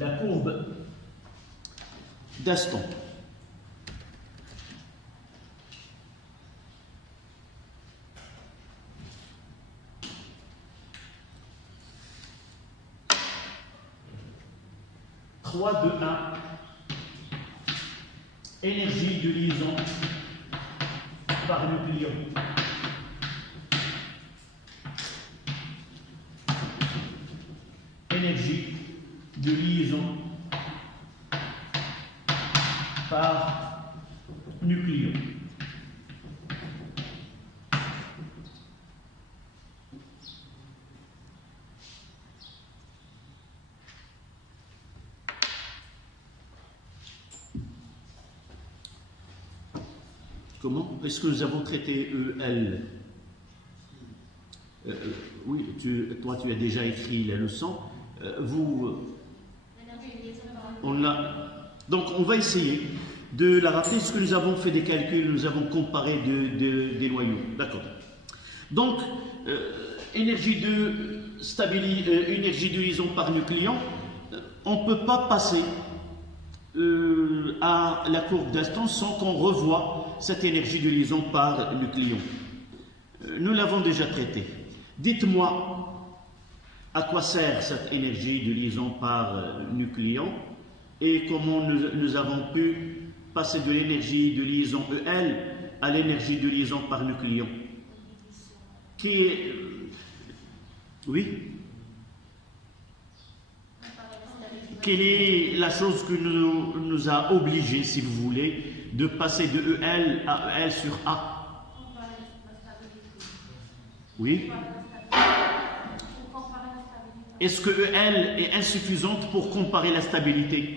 la courbe d'Aston. Trois, 2, 1. Énergie de liaison par nucléon. Énergie de liaison par nucléon. Comment est-ce que nous avons traité EL? Oui, toi tu as déjà écrit la leçon. On l'a. Donc on va essayer de la rappeler. Ce que nous avons fait des calculs, nous avons comparé des noyaux. D'accord. Donc énergie de liaison par nucléon, on ne peut pas passer à la courbe d'Aston sans qu'on revoie cette énergie de liaison par nucléon. Nous l'avons déjà traité. Dites-moi à quoi sert cette énergie de liaison par nucléon et comment nous avons pu passer de l'énergie de liaison EL à l'énergie de liaison par nucléon. Qui est... Oui? Quelle est la chose que nous a obligés, si vous voulez, de passer de EL à EL sur A? Oui? Est-ce que EL est insuffisante pour comparer la stabilité?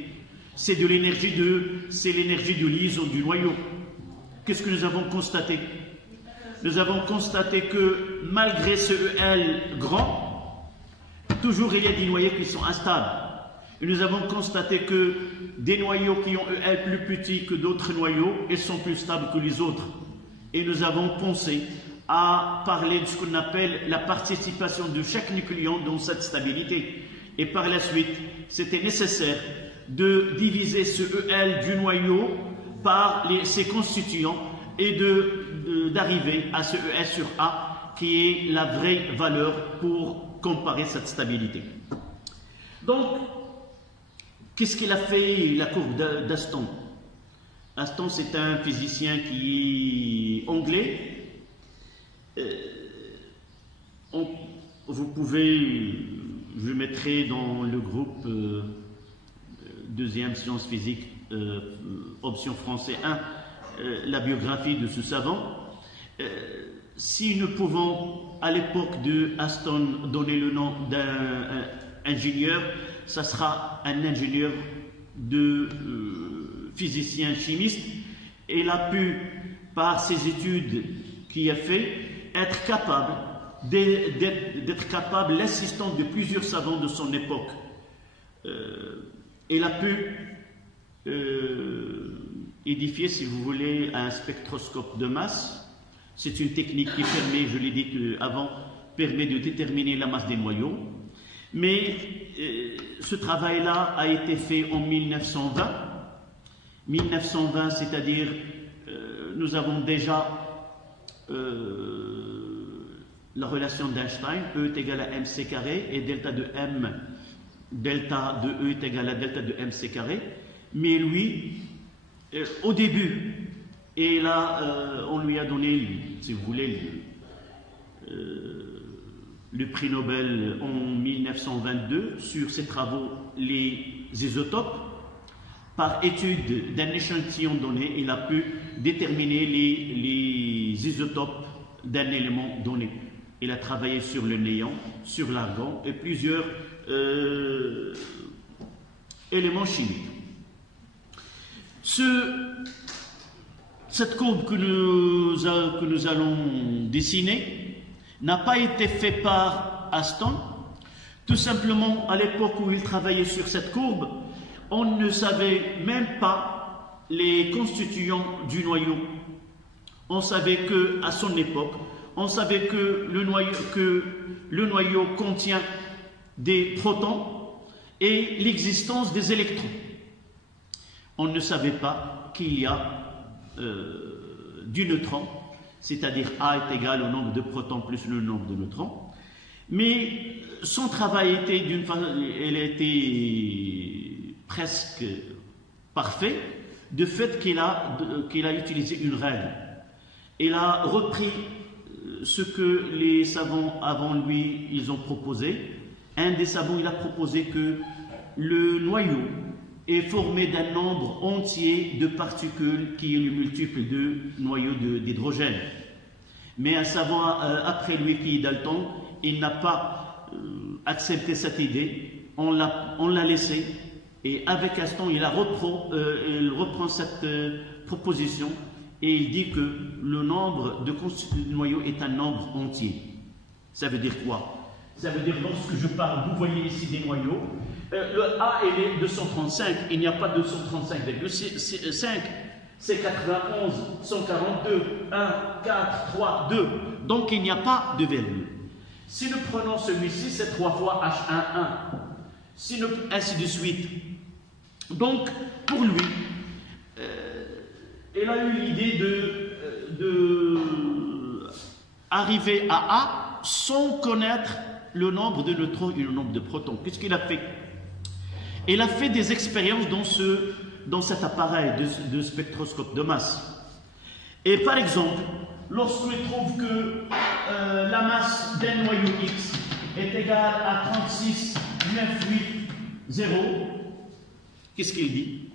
C'est l'énergie de liaison du noyau. Qu'est-ce que nous avons constaté? Nous avons constaté que malgré ce EL grand, toujours il y a des noyaux qui sont instables. Et nous avons constaté que des noyaux qui ont EL plus petit que d'autres noyaux, ils sont plus stables que les autres. Et nous avons pensé à parler de ce qu'on appelle la participation de chaque nucléon dans cette stabilité. Et par la suite, c'était nécessaire de diviser ce EL du noyau par ses constituants et d'arriver à ce EL sur A qui est la vraie valeur pour comparer cette stabilité. Donc, qu'est-ce qu'il a fait la courbe d'Aston? Aston, c'est un physicien qui est anglais. Vous pouvez, je mettrai dans le groupe deuxième sciences physiques, option français 1, la biographie de ce savant. Si nous pouvons, à l'époque de Aston, donner le nom d'un ingénieur, ça sera un ingénieur de physicien chimiste. Et il a pu, par ses études qu'il a fait, être capable, l'assistant de plusieurs savants de son époque. Il a pu édifier, si vous voulez, un spectroscope de masse. C'est une technique qui permet, je l'ai dit avant, permet de déterminer la masse des noyaux. Mais ce travail-là a été fait en 1920. 1920, c'est-à-dire, nous avons déjà la relation d'Einstein, E est égal à mc carré, et delta de E est égal à delta de mc carré. Mais lui, au début, et là, on lui a donné, si vous voulez, le prix Nobel en 1922 sur ses travaux, les isotopes. Par étude d'un échantillon donné, il a pu déterminer les isotopes d'un élément donné. Il a travaillé sur le néon, sur l'argon et plusieurs éléments chimiques. Cette courbe que nous allons dessiner n'a pas été faite par Aston. Tout simplement, à l'époque où il travaillait sur cette courbe, on ne savait même pas les constituants du noyau. On savait qu'à son époque, on savait que le noyau contient des protons et l'existence des électrons. On ne savait pas qu'il y a du neutron, c'est-à-dire A est égal au nombre de protons plus le nombre de neutrons, mais son travail était presque parfait, de fait qu'il a utilisé une règle. Il a repris ce que les savants avant lui ils ont proposé. Un des savants il a proposé que le noyau est formé d'un nombre entier de particules qui est le multiple de noyaux d'hydrogène. Mais un savant après lui qui est Dalton, il n'a pas accepté cette idée, on l'a laissé, et avec Aston il reprend cette proposition et il dit que le nombre de constituants de noyaux est un nombre entier. Ça veut dire quoi? Ça veut dire, lorsque je parle, vous voyez ici des noyaux, le A est 235, il n'y a pas 235,5, c'est 91, 142, 1, 4, 3, 2, donc il n'y a pas de virgule. Si nous prenons celui-ci, c'est 3 fois H11, si nous, ainsi de suite. Donc, pour lui, il a eu l'idée de arriver à A sans connaître le nombre de neutrons et le nombre de protons. Qu'est-ce qu'il a fait? Il a fait des expériences dans cet appareil de spectroscope de masse. Et par exemple, lorsqu'il trouve que la masse d'un noyau X est égale à 36,980, qu'est-ce qu'il dit?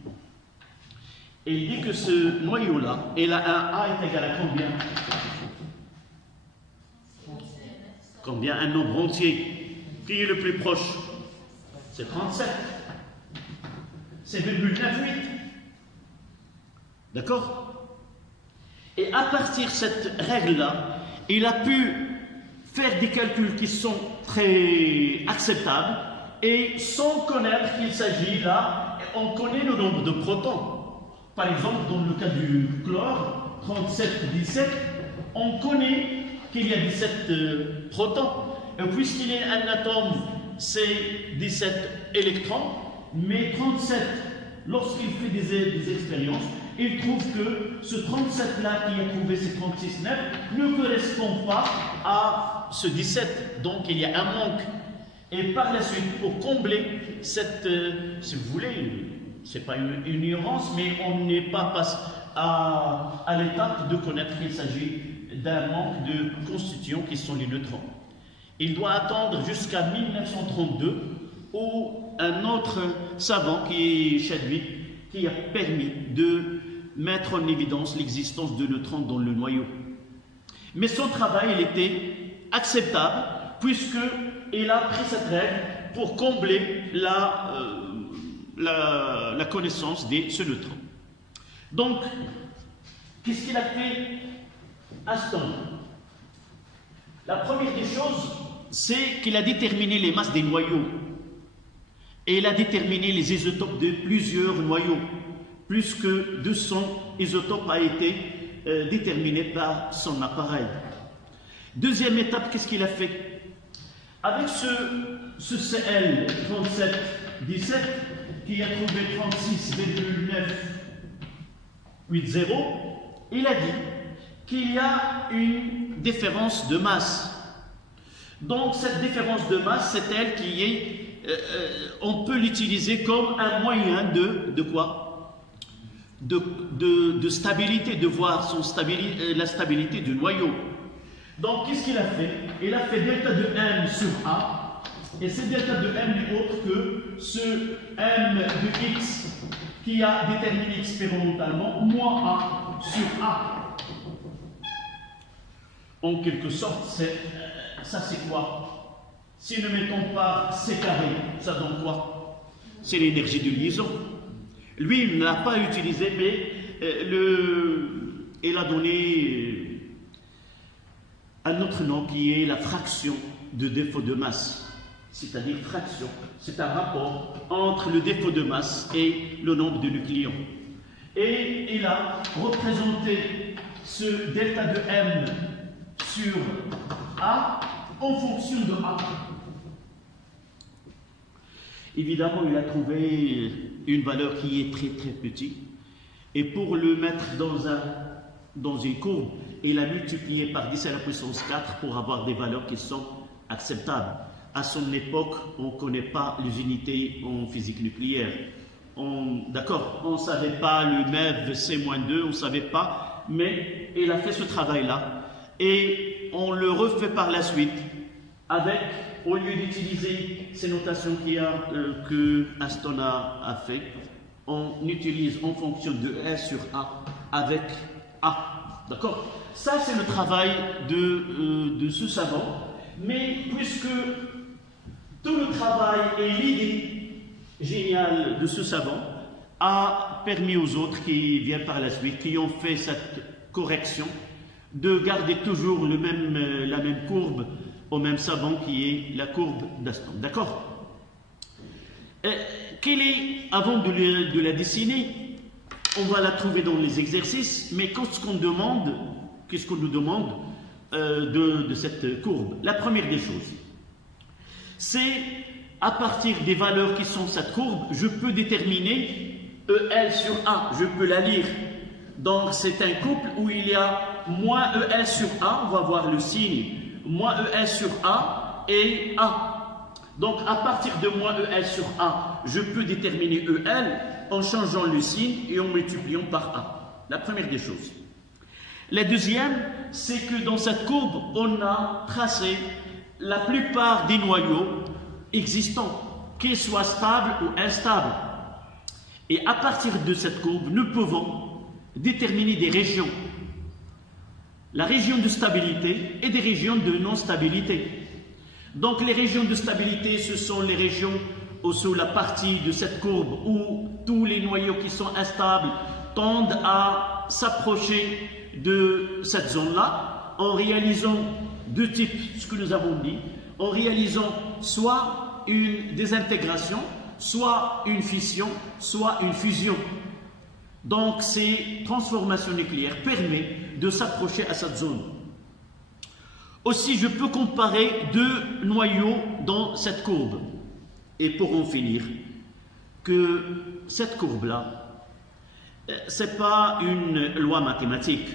Il dit que ce noyau-là, et là, un A est égal à combien? Combien? Un nombre entier. Qui est le plus proche? C'est 37. C'est 0,98. D'accord? Et à partir de cette règle-là, il a pu faire des calculs qui sont très acceptables et sans connaître qu'il s'agit là, on connaît le nombre de protons. Par exemple, dans le cas du chlore, 37-17, on connaît qu'il y a 17 protons. Et puisqu'il est un atome, c'est 17 électrons, mais 37, lorsqu'il fait des expériences, il trouve que ce 37-là qui a trouvé ces 36,9 ne correspond pas à ce 17. Donc il y a un manque. Et par la suite, pour combler cette, si vous voulez, c'est pas une ignorance, mais on n'est pas passé à l'étape de connaître qu'il s'agit d'un manque de constituants qui sont les neutrons. Il doit attendre jusqu'à 1932 où un autre savant qui est Chadwick qui a permis de mettre en évidence l'existence de neutrons dans le noyau. Mais son travail il était acceptable puisqu'il a pris cette règle pour combler la connaissance de ce neutron. Donc, qu'est-ce qu'il a fait Aston? La première des choses, c'est qu'il a déterminé les masses des noyaux. Et il a déterminé les isotopes de plusieurs noyaux. Plus que 200 isotopes a été déterminé par son appareil. Deuxième étape, qu'est-ce qu'il a fait? Avec ce CL3717, qui a trouvé 36,980, il a dit qu'il y a une différence de masse. Donc cette différence de masse, c'est elle qui est, on peut l'utiliser comme un moyen de quoi? De stabilité, de voir la stabilité du noyau. Donc qu'est-ce qu'il a fait? Il a fait delta de M sur A, et ce delta de M n'est autre que ce M de X qui a déterminé expérimentalement moins A sur A. En quelque sorte, ça c'est quoi? Si nous mettons par C carré, ça donne quoi? C'est l'énergie de liaison. Lui, il ne l'a pas utilisé, mais il a donné un autre nom qui est la fraction de défaut de masse. C'est-à-dire fraction, c'est un rapport entre le défaut de masse et le nombre de nucléons. Et il a représenté ce delta de M sur A en fonction de A. Évidemment, il a trouvé une valeur qui est très très petite. Et pour le mettre dans une courbe, il a multiplié par 10 à la puissance 4 pour avoir des valeurs qui sont acceptables. À son époque, on ne connaît pas les unités en physique nucléaire. D'accord, on ne savait pas le MEV C-2, on ne savait pas, mais il a fait ce travail-là. Et on le refait par la suite avec, au lieu d'utiliser ces notations que Aston a fait, on utilise en fonction de S sur A avec A. D'accord? Ça, c'est le travail de ce savant. Mais puisque tout le travail et l'idée géniale de ce savant a permis aux autres qui viennent par la suite, qui ont fait cette correction, de garder toujours la même courbe au même savant qui est la courbe d'Aston. D'accord? Quelle est, avant de la dessiner, on va la trouver dans les exercices, mais qu'est-ce qu'on nous demande de cette courbe? La première des choses, c'est à partir des valeurs qui sont cette courbe, je peux déterminer EL sur A, je peux la lire. Donc c'est un couple où il y a moins EL sur A, on va voir le signe, moins EL sur A et A. Donc à partir de moins EL sur A, je peux déterminer EL en changeant le signe et en multipliant par A. La première des choses. La deuxième, c'est que dans cette courbe, on a tracé la plupart des noyaux existants, qu'ils soient stables ou instables. Et à partir de cette courbe, nous pouvons déterminer des régions. La région de stabilité et des régions de non-stabilité. Donc les régions de stabilité, ce sont les régions sous la partie de cette courbe où tous les noyaux qui sont instables tendent à s'approcher de cette zone-là en réalisant deux types, ce que nous avons dit, en réalisant soit une désintégration, soit une fission, soit une fusion. Donc ces transformations nucléaires permettent de s'approcher à cette zone. Aussi, je peux comparer deux noyaux dans cette courbe. Et pour en finir, que cette courbe-là, ce n'est pas une loi mathématique.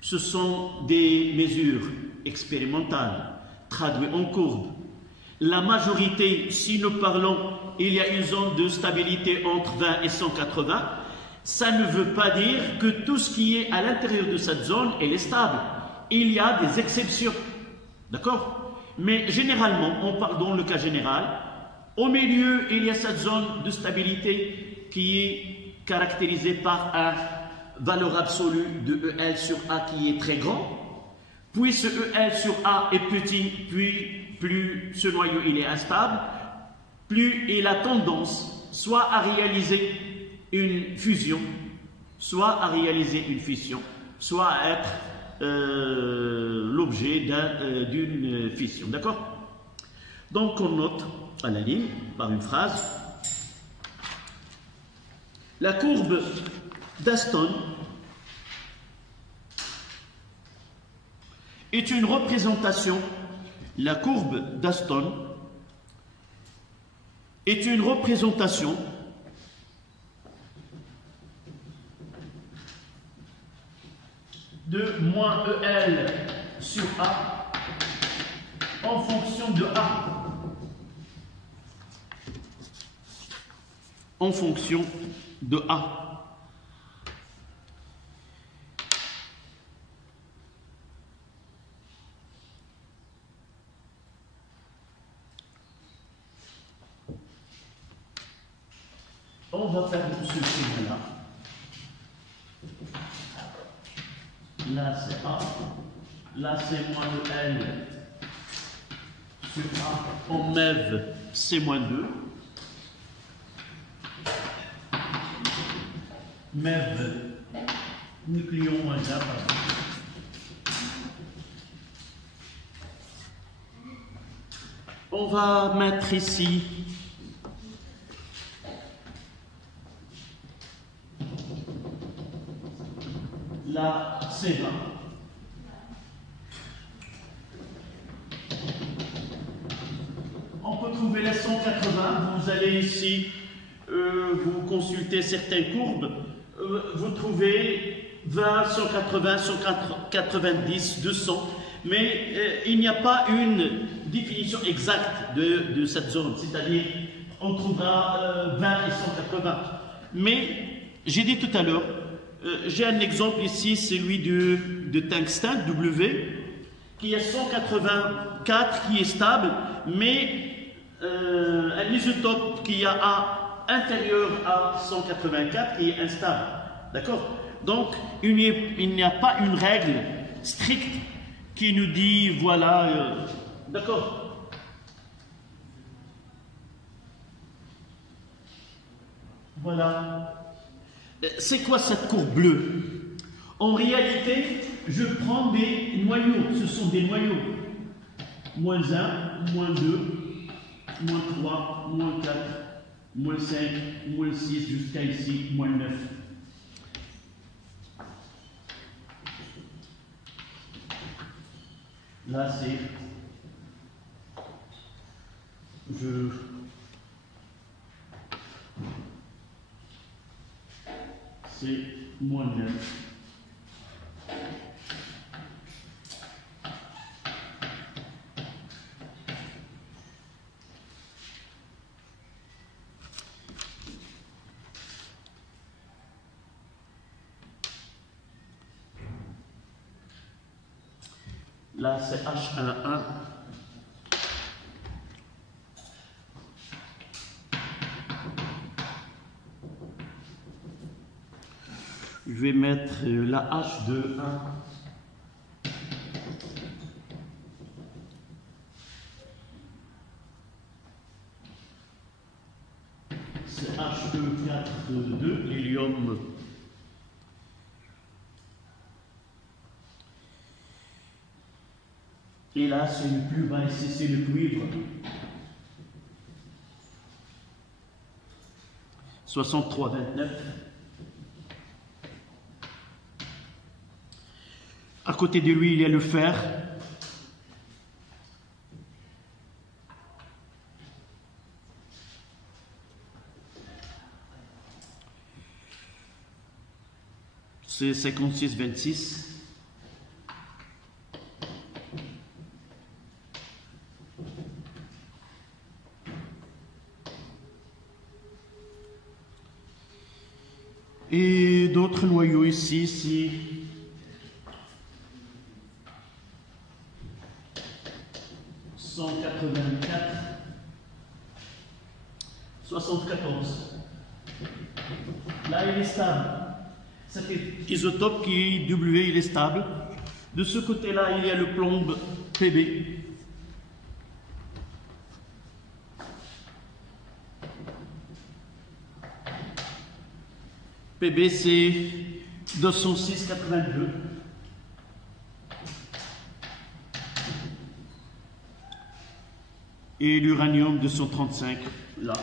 Ce sont des mesures expérimentales, traduites en courbe. La majorité, si nous parlons, il y a une zone de stabilité entre 20 et 180, ça ne veut pas dire que tout ce qui est à l'intérieur de cette zone, elle est stable. Il y a des exceptions. D'accord? Mais généralement, on parle dans le cas général, au milieu, il y a cette zone de stabilité qui est caractérisée par une valeur absolue de EL sur A qui est très grand. Puis ce EL sur A est petit, puis plus ce noyau il est instable, plus il a tendance soit à réaliser une fusion, soit à réaliser une fission, soit à être l'objet d'une fission. D'accord? Donc on note à la ligne, par une phrase, la courbe d'Aston est une représentation, la courbe d'Aston est une représentation de moins EL sur A en fonction de A. En fonction de A. On va faire ce signe-là. Là c'est A, là c'est moins L sur A, en MEV c'est moins 2. MEV, nucléon moins 1, on va mettre ici la C20. On peut trouvez la 180, vous allez ici, vous consultez certaines courbes, vous trouvez 20, 180, 190, 200, mais il n'y a pas une définition exacte de cette zone, c'est-à-dire on trouvera 20 et 180. Mais j'ai dit tout à l'heure, j'ai un exemple ici, celui de tungstène W, qui est 184 qui est stable, mais un isotope qui a A inférieur à 184 qui est instable. D'accord? Donc, il n'y a pas une règle stricte qui nous dit, voilà, d'accord? Voilà. C'est quoi cette courbe bleue? En réalité, je prends des noyaux. Ce sont des noyaux. Moins 1, moins 2, moins 3, moins 4, moins 5, moins 6, jusqu'à ici, moins 9. Là, c'est... C'est moins 9. Là, c'est H11. Je vais mettre la H21. C'est He42, l'hélium. Et là, c'est le plus bas, c'est le cuivre. 63,29. À côté de lui, il y a le fer. C'est 56,26. Et d'autres noyaux ici, 184, 74. Là, il est stable. Cet isotope qui est W, il est stable. De ce côté-là, il y a le plomb Pb. Pb, c'est 206,82. Et l'uranium 235, là.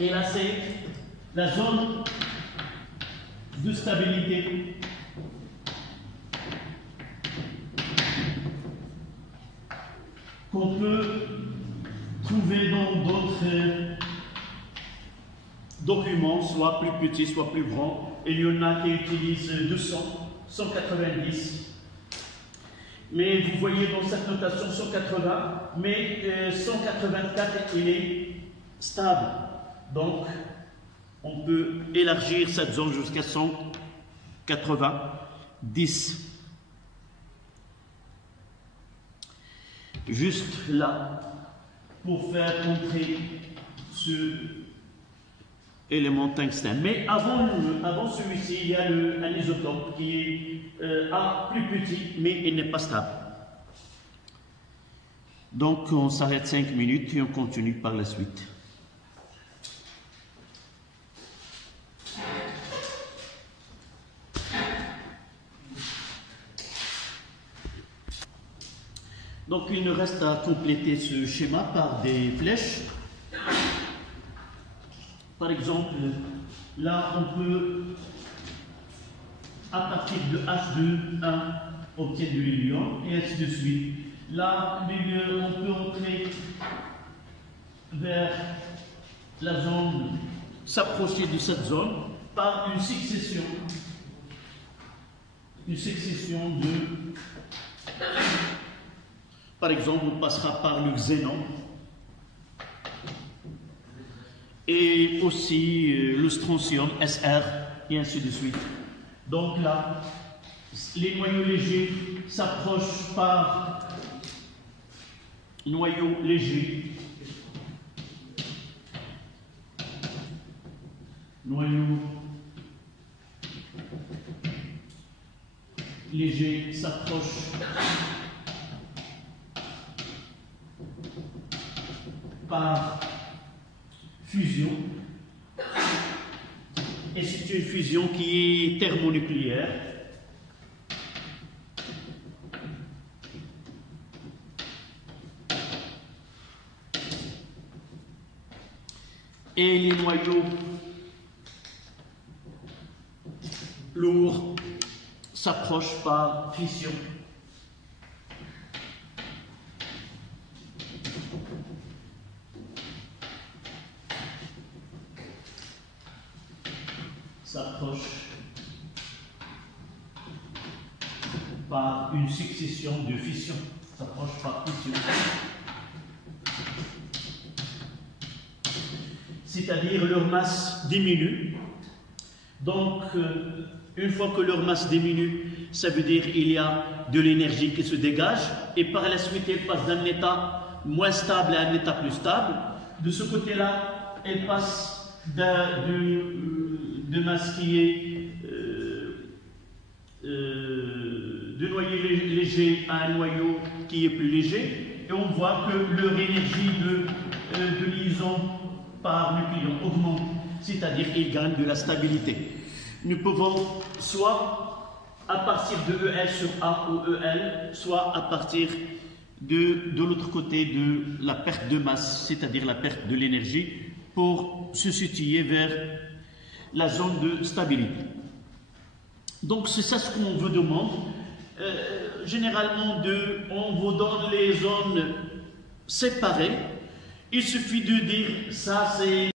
Et là, c'est la zone de stabilité. Qu'on peut trouver dans d'autres documents, soit plus petits, soit plus grands. Et il y en a qui utilisent 200, 190. Mais vous voyez dans cette notation 180, mais 184, il est stable. Donc, on peut élargir cette zone jusqu'à 190. Juste là, pour faire entrer ce élément tungstène. Mais avant celui-ci, il y a un isotope qui est A plus petit, mais il n'est pas stable. Donc, on s'arrête 5 minutes et on continue par la suite. Donc, il nous reste à compléter ce schéma par des flèches. Par exemple, là, on peut à partir de H2, 1 obtient de l'hélium, et ainsi de suite. Là, on peut entrer vers la zone, s'approcher de cette zone par une succession de, par exemple, on passera par le xénon et aussi le strontium, SR, et ainsi de suite. Donc là, les noyaux légers s'approchent par noyaux légers. Noyaux légers s'approchent par fusion. Et c'est une fusion qui est thermonucléaire. Et les noyaux lourds s'approchent par fission. S'approchent par une succession de fissions. S'approchent par fission. C'est-à-dire leur masse diminue. Donc, une fois que leur masse diminue, ça veut dire qu'il y a de l'énergie qui se dégage, et par la suite, elle passe d'un état moins stable à un état plus stable. De ce côté-là, elle passe de masse qui est de noyau léger à un noyau qui est plus léger, et on voit que leur énergie de liaison par nucléon augmente, c'est-à-dire qu'ils gagnent de la stabilité. Nous pouvons soit à partir de EL sur A ou EL, soit à partir de l'autre côté de la perte de masse, c'est-à-dire la perte de l'énergie, pour se situer vers la zone de stabilité. Donc c'est ça ce qu'on vous demande. Généralement, on vous donne les zones séparées. Il suffit de dire ça c'est